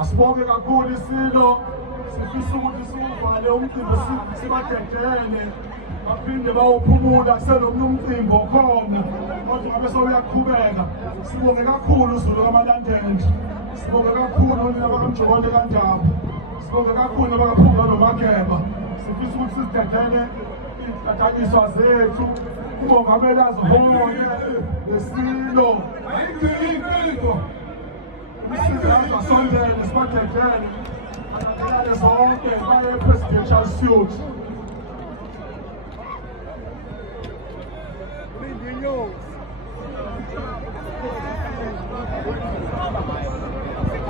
Asibonge kakhulu isilo, sifisa ukuthi siwuvale umcimbi sibadedele, baphinde bawuphumula kusenomnye umcimbi okhona, kodwa ngabe sewuyaqhubeka. Sibonge kakhulu uZulu kaMalandende, sibonge kakhulu nabakamjobane kaNdaba, sibonge kakhulu nabakaphunga noMageba. Sifisa ukuthi sizidedele iy'ntathaniswa zethu, umongameli azihole nesilo. Umsikazi asondele sibadedele, zonke baye e-presidential suite.